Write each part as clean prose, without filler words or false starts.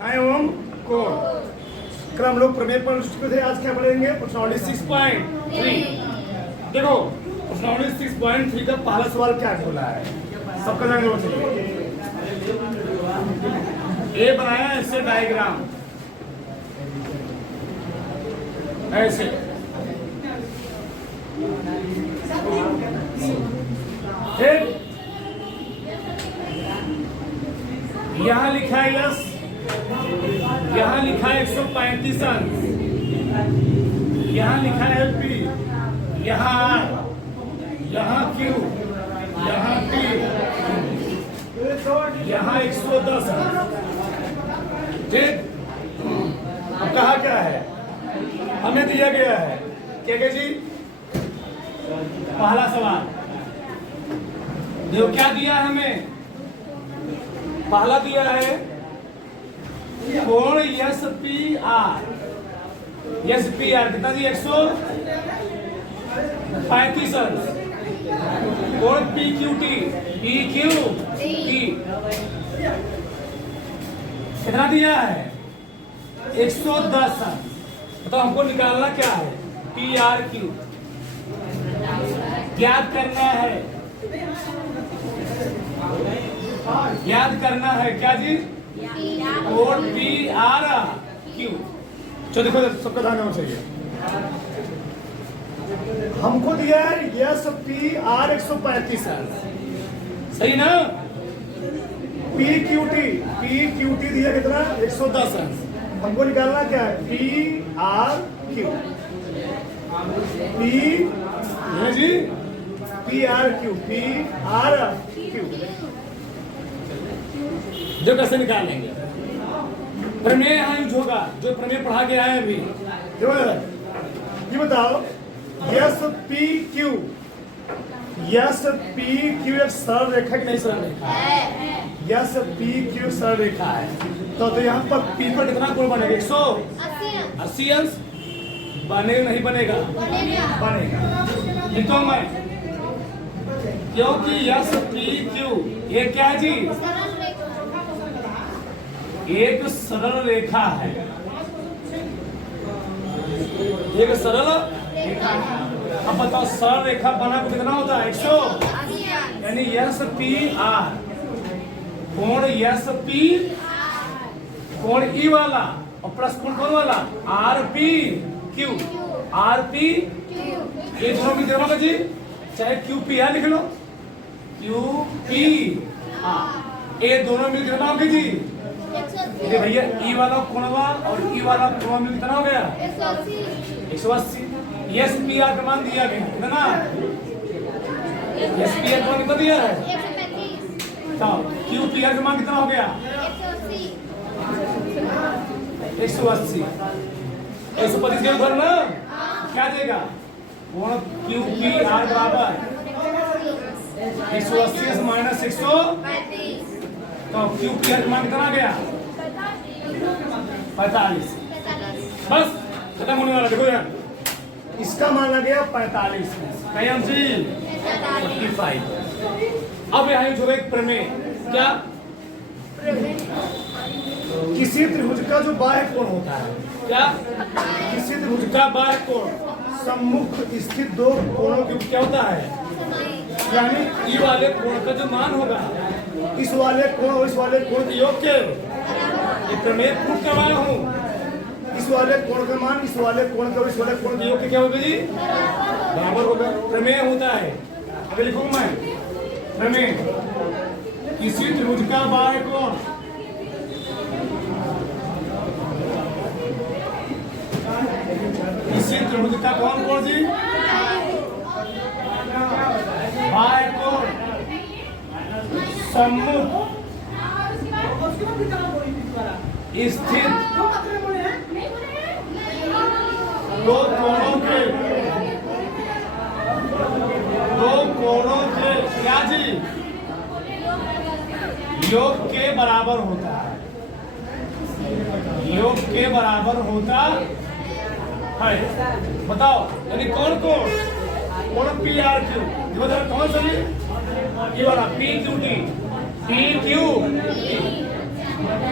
हाँ एवं कोण। कल हम लोग प्रमेय पर थे, आज क्या पढ़ेंगे? प्रश्नावली 6.3। देखो प्रश्नावली 6.3 का पहला सवाल क्या बोला है, सबका ध्यान देना चाहिए। ए बनाया ऐसे डायग्राम, ऐसे ठीक, यहां लिखा है यस, यहां लिखा है 135 अंक, यहां लिखा है पी, यहां आर, यहां क्यू, यहां पी, यहां 110 अंक। ठीक, अब कहा क्या है, हमें दिया गया है क्या क्या जी? पहला सवाल देखो क्या दिया है हमें, पहला दिया है कोण S P R, S P R कितना जी? 135 अंक। कोण P Q T, P Q T कितना दिया है? 110 अंक। तो हमको निकालना क्या है? पी आर क्यू याद करना है, याद करना है क्या जी? कोण पी आर क्यू। चलो देखो सबका ध्यान होना चाहिए, हमको दिया है यस पी आर 135 अंक, सही ना? पी क्यू टी दिया कितना? 110 अंक। हमको निकालना क्या है? P R Q, P G, P R Q, P R Q. जो कैसे निकालेंगे? प्रमेय यहाँ यूज होगा, जो प्रमेय पढ़ा के आए अभी। ये बताओ yes P Q, yes P Q एक सरल रेखा की नहीं सरल रेखा है? यस पी क्यू सरल रेखा है, तो यहाँ पर पी पर कितना कोण बनेगा? 180 अंश। बनेगा नहीं बनेगा? बनेगा। लिखो मैं, क्योंकि यस पी क्यू ये क्या है जी? एक सरल रेखा है, एक सरल रेखा। अब बताओ सरल रेखा बना को कितना होता है? 180, यानी यस पी आर कोण यस पी, कोण ई वाला और प्लस कोण कौन वाला? R P Q, R P ये दोनों भी देना जी, चाहे क्यू पी आर लिख लो, क्यू पी आर ये दोनों मिल कितना होगी जी? ये भैया ई वाला कोणवा और ई वाला कोणवा मिल कितना हो गया? 180। एस पी आर का मान दिया गया कितना? एस पी आर का मान कितना दिया है? 135। क्यू पी आर का मान कितना हो गया? 180। 125 के ऊपर ना क्या देगा? कोण क्यू पी आर बराबर 180 से माइनस 135, तो क्यू पी आर का मान कितना आ गया? 45। बस खत्म होने वाला। देखो यार इसका मान आ गया 45 कहीं हम जी 45। अब यहाँ यूज होगा एक प्रमेय, क्या? किसी त्रिभुज का जो बाह्य कोण होता है, क्या? किसी त्रिभुज का बाह्य कोण सम्मुख स्थित दो कोणों के क्या होता है? यानी ई वाले कोण का जो मान होगा इस वाले कोण और इस वाले कोण के योग के, ये प्रमेय प्रूव करवाया हूं। इस वाले कोण का मान इस वाले कोण का इस वाले कोण के योग के क्या होगा जी? बराबर होगा। प्रमेय होता है, अगर लिखूंगा मैं प्रमेय किसी त्रिभुज का बाह्य कोण किसी त्रिभुज का कौन कोण जी? बाह्य कोण सम्मुख स्थित दो कोणों के क्या जी? योग के बराबर होता है, योग के बराबर होता है। बताओ यानी कौन कोण? कोण पी आर क्यू, कौन सा जी? ये वाला P Q T, P Q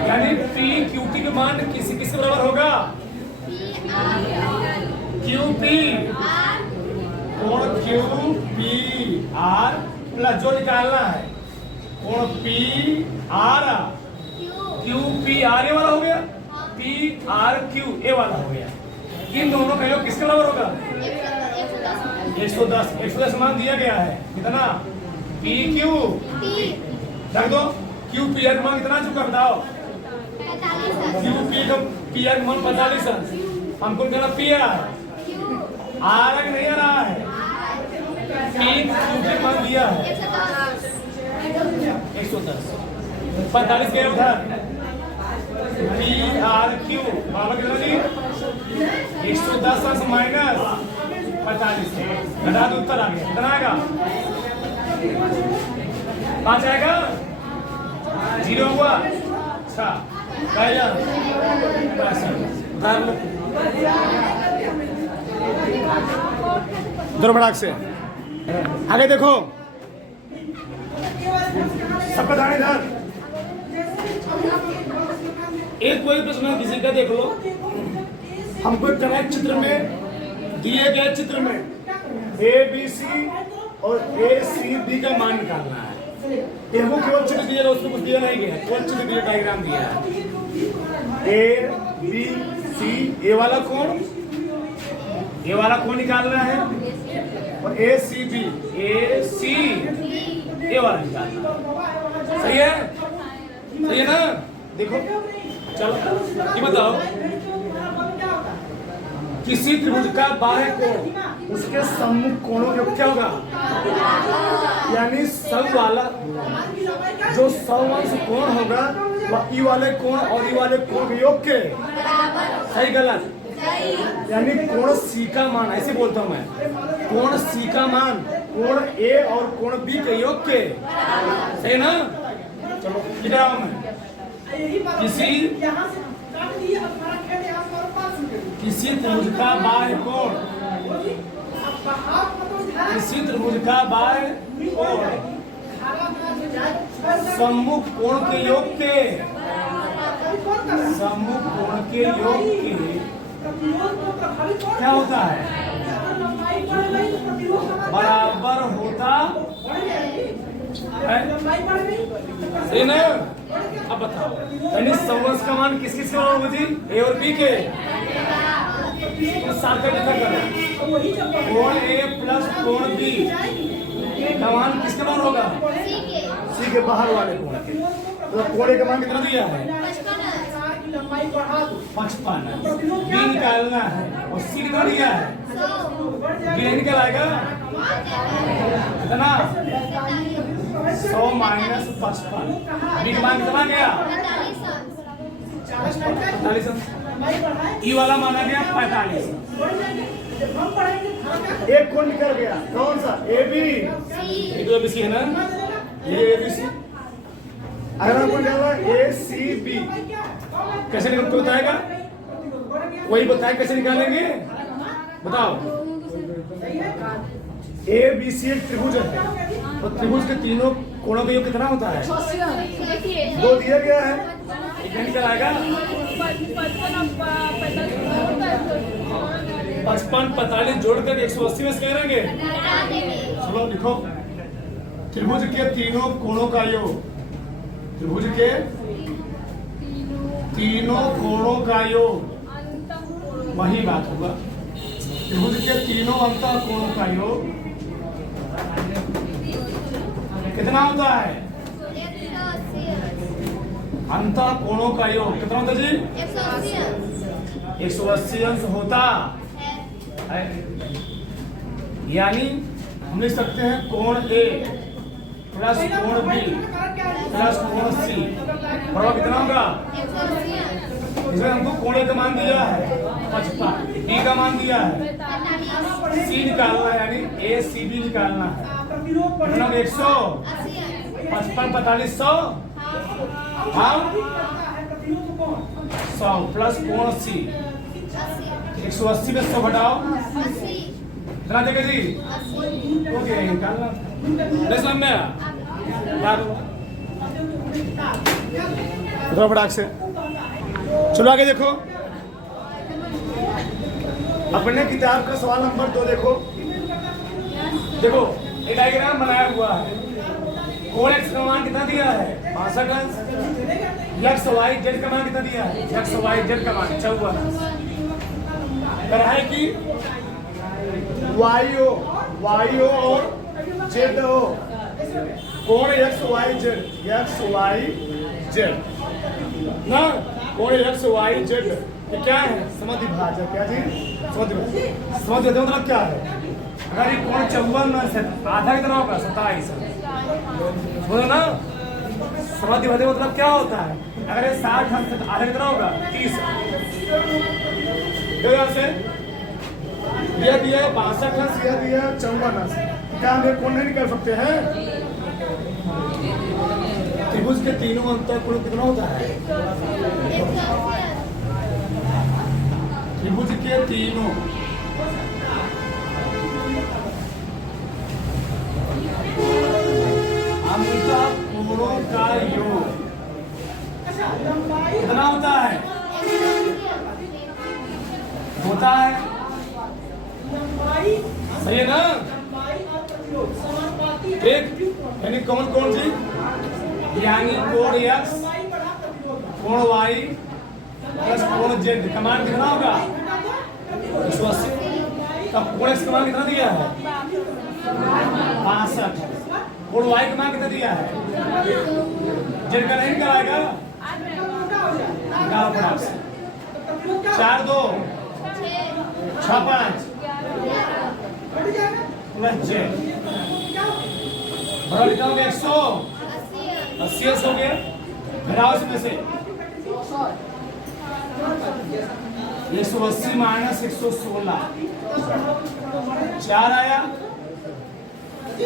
यानी पी क्यू टी का मान किस बराबर होगा? क्यू पी कोण क्यू पी आर प्लस जो निकालना है कोण P R Q P R A वाला हो गया, पी आर क्यू ए वाला हो गया। इन दोनों का योग किसके बराबर होगा? 110 मान दिया गया है कितना? पी क्यू रख दो, क्यू पी आर मान कितना चुका बताओ? क्यू पी का पी आर मान 45 है, हमको निकालना पी आर नहीं आ रहा है, पी क्यू के मान दिया है 110 45 के उधर पी आर क्यू बराबर कितना जी? 110 माइनस 45 घटा दो, उत्तर आ गया। कितना आएगा? 5 आएगा, 0 हुआ। अच्छा दुर्भड़ाक से आगे देखो, सबका ध्यान इधर। एक कोई प्रश्न किसी का देख लो, हमको करेक्ट चित्र में दिए गए चित्र में ए बी सी और ए सी बी का मान निकालना है। देखो केवल चित्र दिया, उसमें कुछ दिया नहीं गया, केवल चित्र दिया, डायग्राम दिया है। ए बी सी ए वाला कोण निकालना है और ए सी ए वाला निकालना। सही है ना? देखो चलो ये बताओ, किसी त्रिभुज का बाह्य कोण उसके सम्मुख कोणों का क्या होगा? यानी सम वाला जो समअंश कोण होगा वह ई वाले कोण और ई वाले कोण के योग के सही गलत? यानी कोण सी का मान, ऐसे बोलता हूं मैं, कोण सी का मान कोण ए और कोण बी के योग के सही ना? चलो लिखा हूं मैं, किसी त्रिभुज का बाह्य कोण सम्मुख कोण के योग के क्या होता है? बराबर होता है ना? अब बताओ, यानी समअंश का मान किस का होगा जी? ए और बी के साथ लिखा करो, कोण ए प्लस कोण बी का मान किसका मान होगा? सी के बाहर वाले कोण के। तो कोण ए का मान कितना दिया है? 55 बी निकालना है और सी कितना दिया है? बी निकल आएगा कितना? 100 माइनस 55 बी का मान कितना गया? 45 ई वाला माना गया 45। एक कोण निकल गया, कौन सा? ए बी सी है ना? ये ए बी सी। अगला कोण निकला? ए सी बी। कैसे निकल बताएगा? वही बताए कैसे निकालेंगे, बताओ। ए बी सी एक त्रिभुज है, तो त्रिभुज के तीनों कोणों का योग कितना होता है? 2 दिया गया है, निकल आएगा 55 45 जोड़कर 180 में करेंगे। चलो लिखो, त्रिभुज के तीनों कोणों का योग, त्रिभुज के तीनों कोणों का योग, वही बात होगा। त्रिभुज के तीनों अंतः कोणों का योग कितना होता है? अंतः कोणों का योग कितना होता जी? 180 अंश होता है। यानी हम लिख सकते हैं कोण ए प्लस कोण बी प्लस कोण सी बराबर कितना होगा? इसमें हमको कोण ए का मान दिया है 55, बी का मान दिया है, सी निकालना है, यानी ए सी बी निकालना है। कितना? 155 45 100 100 प्लस कोण सी 180 में 100 घटाओ कितना देगा जी? ओके निकालना में थोड़ा फटाक से चलो आगे देखो। अपने किताब का सवाल नंबर 2 देखो। देखो ये डायग्राम बनाया हुआ है। कोण एक्स का मान कितना दिया है 62 अंश। एक्स वाई जेड का मान कितना दिया है एक्स वाई जेड का मान 54 अंश। कर है कि वाई ओ और जेड ओ कोण एक्स वाई जेड ना कोण एक्स वाई जेड ये क्या है समद्विभाजक। क्या जी समद्विभाजक मतलब क्या है। अगर ये कोण 54 से आधा कितना होगा 27 बोलो ना। समद्विभाजक मतलब क्या होता है। अगर ये 60 अंश से आधा कितना होगा 30। से यह दिया 62 अंश यह दिया 54 अंश। क्या हम कोण नहीं निकाल सकते हैं। त्रिभुज के तीनों अंतर कोण कितना होता है। त्रिभुज के तीनों अंतःकोणों का योग कितना होता है सही है ना। एक यानी कौन सी यानी कोण एक्स कोण वाई प्लस कोण जेड का मान कितना होगा 180। तब कोण एक्स का मान कितना दिया है 62। कोण वाई का मान कितना दिया है जेड का नहीं कराएगा 4 2 6 5 प्लस जेड बड़ा लिखा होगा 180 हो गया। घटाओ इसमें से 180 माइनस 116 4 आया।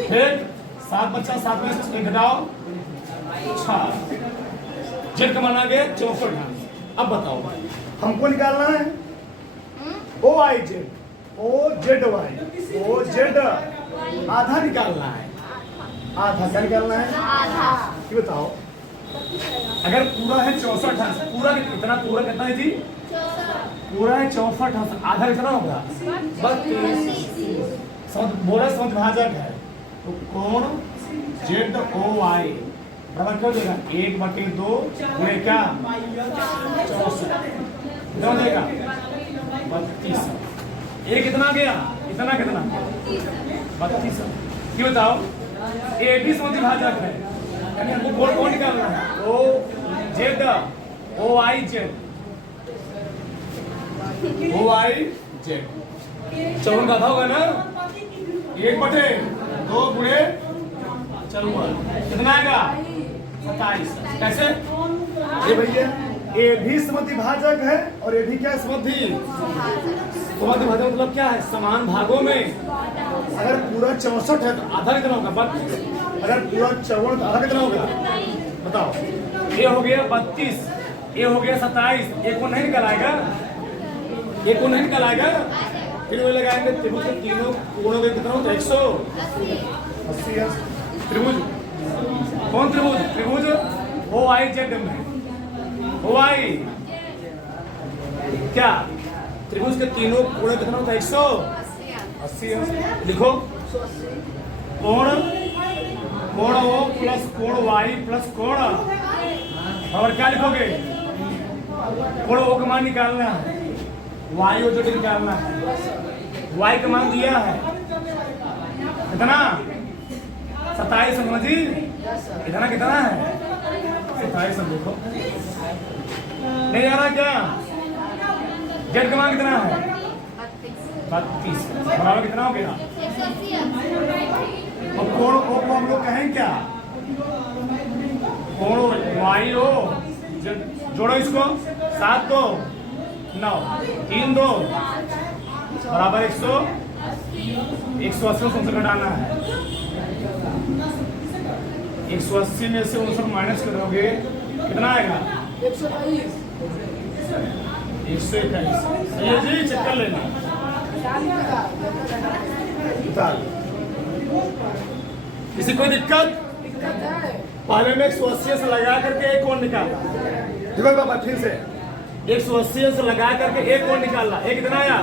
फिर 7 बच्चा 7 में से घटाओ 6 जेड का मान आ गया 64। अब बताओ हमको निकालना है ओ आई जेड आधा निकालना है। आधा क्या निकालना है आधा। ये बताओ अगर पूरा है 64 अंश पूरा कितना है जी पूरा है 64 अंश आधा कितना होगा 32। समद्विभाजक है तो कोण जेड ओ वाई बराबर क्या हो जाएगा 1/2 गुणे क्या 64 कितना देगा 32। ये कितना गया इतना कितना 32। क्यों बताओ ए भी समद्विभाजक है यानी हमको कोण कौन निकालना है O Z O I Z 54 का होगा ना 1/2 गुणे 54 कितना आएगा 27। कैसे ये भैया ए भी समद्विभाजक है और ये भी क्या समद्विभाजक मतलब क्या है समान भागों में। अगर पूरा 64 है तो आधा कितना होगा 32। अगर पूरा 54 तो आधा कितना होगा बताओ। ये हो गया 32 ये हो गया 27 एक को नहीं निकालाएगा फिर वही लगाएंगे। त्रिभुज के तीनों कोणों के कितना होता है 180। त्रिभुज कौन त्रिभुज ओ आई जेड में ओ आई क्या त्रिभुज के तीनों कोण कितना होता है 180। लिखो कोण ओ प्लस कोण वाई प्लस कोण और क्या लिखोगे कोण ओ का मान निकालना है वाई ओ जो निकालना है। वाई का मान दिया है कितना 27 समझी इतना कितना है 27। देखो नहीं आ रहा क्या जेड का मान कितना है 32 बराबर कितना हो गया। अब कोण ओ को हम लोग कहें क्या कोण वाई ओ जोड़ो इसको 7 2 9 3 2 बराबर 180 से घटाना है। 180 में से 59 माइनस करोगे कितना आएगा 121। सही जी चेक कर लेना। किसी कोई दिक्कत पहले में 180 से लगा करके एक कोण निकाला देखो बाबा फिर से 180 अंश लगा करके एक कोण निकालना। एक कितना आया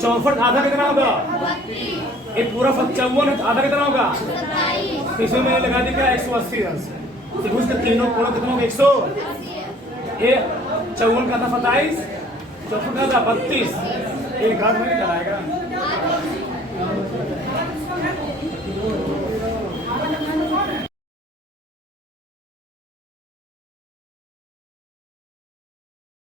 64, आधा कितना होगा एक पूरा 54, आधा कितना होगा। तो इसमें मैंने लगा दी क्या 180 अंश। त्रिभुज के तीनों कोण कितना होगा 100, 54 का था 27, 64 का था 32, एक घात में निकल आएगा।